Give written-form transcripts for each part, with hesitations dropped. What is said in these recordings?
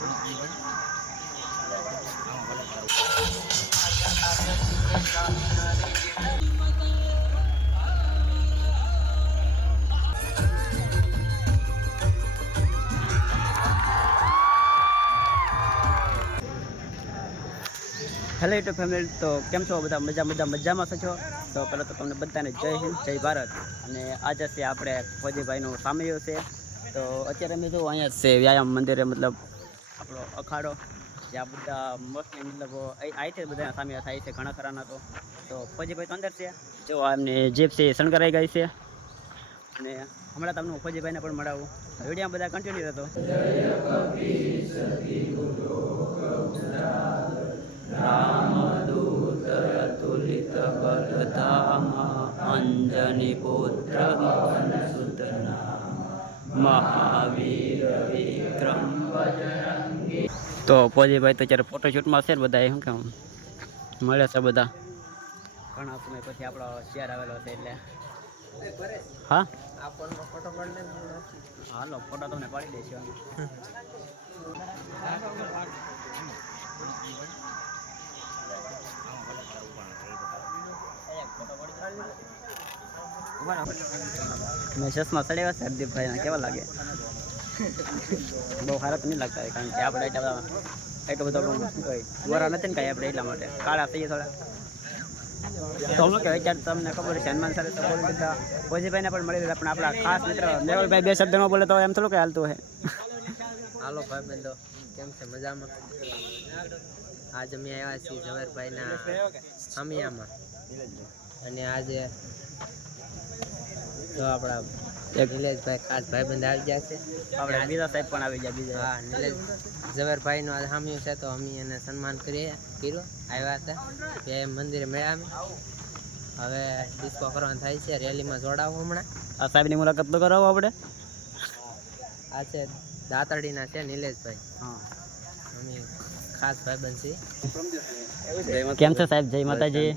Hello YouTube family, તો કેમ છો બધા? મજામાં છો? તો પહેલાં તો તમને બધાને જય હિન્દ, જય ભારત. અને આજે છે આપણે ફોજીભાઈનું સામૈયું છે. તો અત્યારે અમે જો અહીંયા છે વ્યાયામ મંદિરે, મતલબ આપણો અખાડો, જ્યાં બધા મોસ્ટલી મતલબ અહીંથી બધા સામૈયા થાય છે ઘણા ખરાના. તો ફોજીભાઈ તો અંદર છે, જો એમની જીપ છે એ શણગારાઈ ગઈ છે. અને હમણાં તમને ફોજીભાઈને પણ મળાવું. વિડીયો બધા કન્ટિન્યુ રહેતો. રામદૂત અતુલિત બલધામ અંજની પુત્ર પવનસુત નામ મહાવીર વિક્રમ બજરંગી. તો ફોજીભાઈ તો અત્યારે ફોટોશૂટમાં છે ને, બધા શું કેમ મળે છે બધા ઘણા સમય પછી આપણો શેર આવેલો છે એટલે. હા, હાલો ફોટો તમને પાડી દઈશું. મેં ચશ્મા ચડ્યા છે હરદીપભાઈ, કેવા લાગે? બહુ સારા તો નહીં લાગતા હોય, કારણ કે આપણે એટલો બધો ગોરા નથી ને કાંઈ, આપણે એટલા માટે કાળા થઈએ થોડા. તો હું કે અત્યારે તમને ખબર છે હનુમાન સાથે તો બોલી દીધા, ફોજીભાઈને પણ મળી દીધા, પણ આપણા ખાસ મિત્ર મેહુલભાઈ બે શબ્દ ન બોલે તો એમ થોડું કે હાલતું હોય. હાલો ભાઈ બંધો, કેમ છે? મજામાં? આજ અમે આવ્યા છીએ ઝવેરભાઈના સામિયામાં, અને આજે જો આપણા નિલેશભાઈ ખાસ ભાઈબંધ આવી ગયા છે. આપણે બીજા સાહેબ પણ આવી ગયા. બીજા હા, નિલેશ ઝવેરભાઈનું આજે સામિયું છે, તો અમે એને સન્માન કર્યું આવ્યા હતા બે મંદિરે મળ્યા. હવે ડિસ્કો કરવાનું થાય છે, રેલીમાં જોડાવો હમણાં. આ સાહેબની મુલાકાત તો કરાવો આપણે. આ છે દાતરડીના છે નિલેશભાઈ. હા, અમે ખાસ ભાઈબંધ છીએ. કેમ છે સાહેબ? જય માતાજી.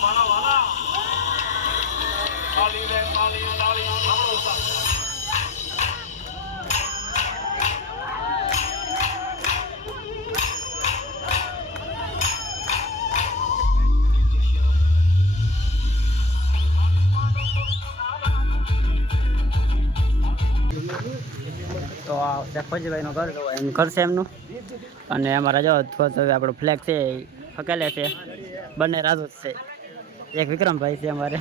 તો આ ફોજીભાઈનું ઘર એમ ઘર છે એમનું, અને અમારા જો ધ્વજ હવે આપણો ફ્લેગ છે એ ફકેલે છે, બંને રાજૂત છે, એક વિક્રમભાઈ છે અમારે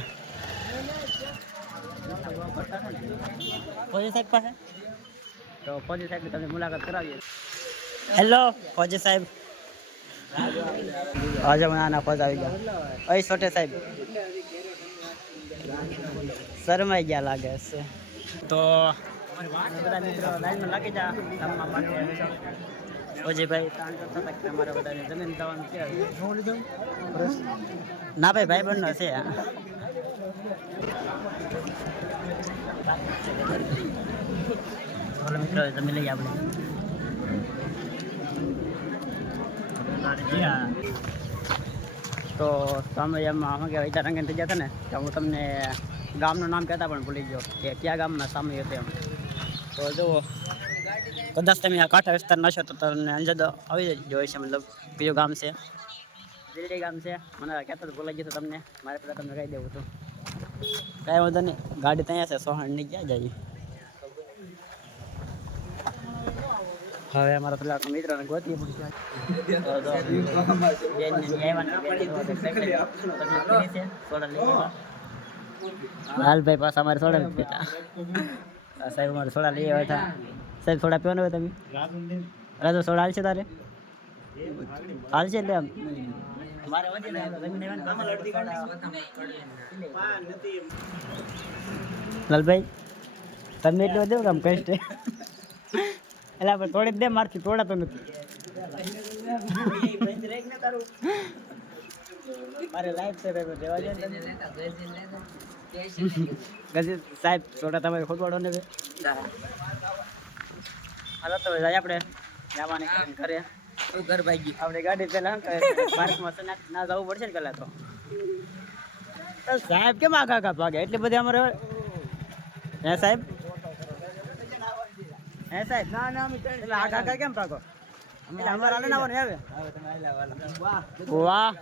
ફોજી સાહેબ પાસે. તો ફોજી સાહેબની તમને મુલાકાત કરાવીએ. હેલો ફોજી સાહેબ. આજે નાના ફોજ આવી ગયા. અહીં સોટે સાહેબ શરમાઈ ગયા લાગે છે. તો બધા મિત્રો લાઈનમાં લાગી જા કામમાં માટે. ફોજીભાઈ તાણ કરતા હતા કે અમારે બધાને જમીન જવાનું છે. ના ભાઈ ભાઈ બંને છે. ચાલો મિત્રો જમી લઈએ આપણે. તો તમે એમાં શું કહેવાય વિચાર રંગન થઈ ગયા હતા ને, તો હું તમને ગામનું નામ કહેતા પણ ભૂલી ગયો કે કયા ગામમાં સામે હતું એમ. તો જુઓ કદાચ તમે આ કાંઠા વિસ્તારના છો તો તમને અંદાજો આવી જ હોય છે, મતલબ બીજું ગામ છે દિલ્હી ગામ છે. મને કહેતા તો ભૂલાઈ ગયું તમને, મારે પેલા તમને કહી દેવું હતું. કાંઈ વાંધો નહીં, ગાડી ત્યાં છે સોહાણની ક્યાં જાય. હવે અમારા પેલા મિત્રોને ગોતી લાલભાઈ પાસે અમારે સોડા નથી પીતા. સાહેબ અમારે સોડા લઈ આવ્યા હતા. સાહેબ સોડા પીવાનો હોય તમે? રાજુ સોડા હાલશે તારે? હાલશે એટલે આમ લાલભાઈ તમે એટલું દેવું કામ કષ્ટ એટલે આપણે થોડીક દે, મારથી તોડા તો નથી. મારે લાઈફ છે દેવા જાય ગજી સાહેબ સોડા તમારે ખોટવાડો ને. હાલો તો જાય આપણે જવાની ઘરે. શું ઘર ભાઈ આપણે ગાડી પેલા પાર્કમાં ના જવું પડશે ને પેલા. તો સાહેબ કેમ આગા ભાગે એટલી બધી અમારે? હે સાહેબ? હે સાહેબ? ના ના એટલે આગા કેમ ભાગો? એટલે અમારે હાલે ના આવે. વાહ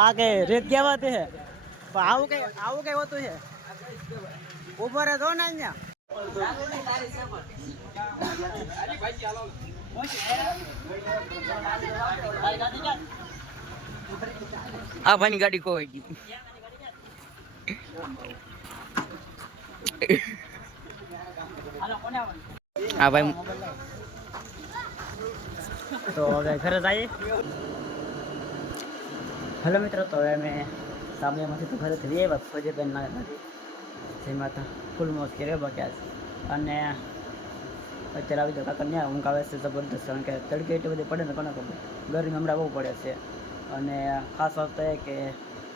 આ કે રેત ક્યાં વાત છે? આવું કઈ હોતું છે? ઉપર જો ને અહીંયા આ ભાઈની ગાડી કોઈ ગઈ. હા ભાઈ તો હવે ઘરે જઈએ. હેલો મિત્રો, તો હવે મેં સામેમાંથી તો ઘરેથી લઈ આવ્યા ફોજીભાઈ ના નથી જેમાં તો ફૂલ મોજ કર્યો બક્યા છે. અને અત્યારે આવી જાવ કાકા ત્યાં ઊંઘ આવે છે જબરદસ્ત, કારણ કે તડકે એટલી બધી પડે ને કોને ખબર, ગરમી હમણાં બહુ પડે છે. અને ખાસ વાત તો એ કે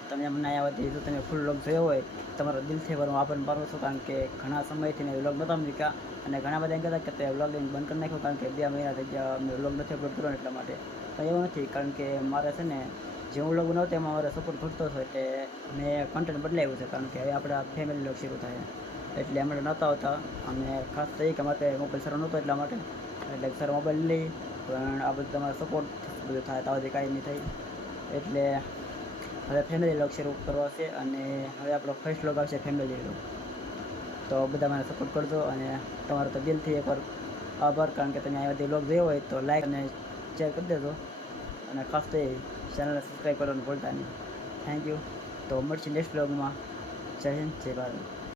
તમે અમને આવ્યા હતી જો તમે ફૂલ વ્લોગ જોયો હોય તમારો દિલથી હું આભાર માનું છું, કારણ કે ઘણા સમયથી મેં વ્લોગ નહોતા મૂક્યા અને ઘણા બધા એમ કહેતા કે તે વ્લોગિંગ બંધ કરી નાખ્યું કારણ કે 2 મહિના થઈ ગયા મેં વ્લોગ નથી અપલોડ કર્યો એટલા માટે. પણ એવું નથી, કારણ કે મારે છે ને જે હું વ્લોગ બનાવતો એમાં મારે સપોર્ટ ઘટતો હોય તે મેં કન્ટેન્ટ બદલાવ્યું છે, કારણ કે હવે આપણા ફેમિલી વ્લોગ શરૂ થાય એટલે હમણાં નહોતા આવતા. અને ખાસ તો એ કે મારે મોબાઈલ સારો નહોતો એટલા માટે, એટલે સારો મોબાઈલ લઈ પણ આ બધું તમારો સપોર્ટ બધું થાય તો આજે કાંઈ નહીં થાય. એટલે હવે ફેમિલી વ્લોગ શરૂ કરવા છે અને હવે આપણો ફર્સ્ટ વ્લોગ આવશે ફેમિલી વ્લોગ. તો બધા મને સપોર્ટ કરજો અને તમારો તો દિલથી એકવાર આભાર, કારણ કે તમે આ બધી વ્લોગ જોયો હોય તો લાઈક અને શેર કરી દેજો અને ખાસ તો એ ચેનલને સબસ્ક્રાઈબ કરવાનું ભૂલતા નહીં. Thank you. તો મળશે નેક્સ્ટ વ્લોગમાં. જય હિન્દ, જય ભારત.